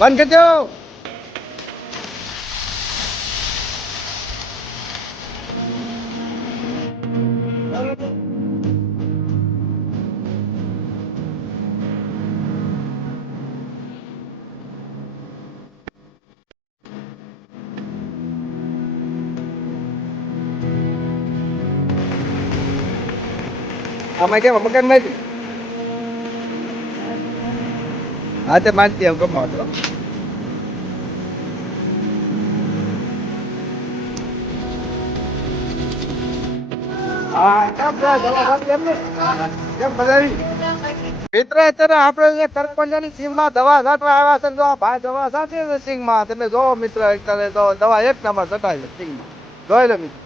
બંધ કરી દો. આમાં કેમ મકાન માં હા તે માનતી એમ કમાવતો મિત્ર અત્યારે આપણે સરપંચની સીમમાં દવા છાંટવા આવ્યા છે. જો ભાઈ દવા છાંટી છે સિંગમાં તમે જોવો મિત્ર અત્યારે તો દવા એક નંબર છટાય છે સિંગમાં જોઈ લો મિત્ર.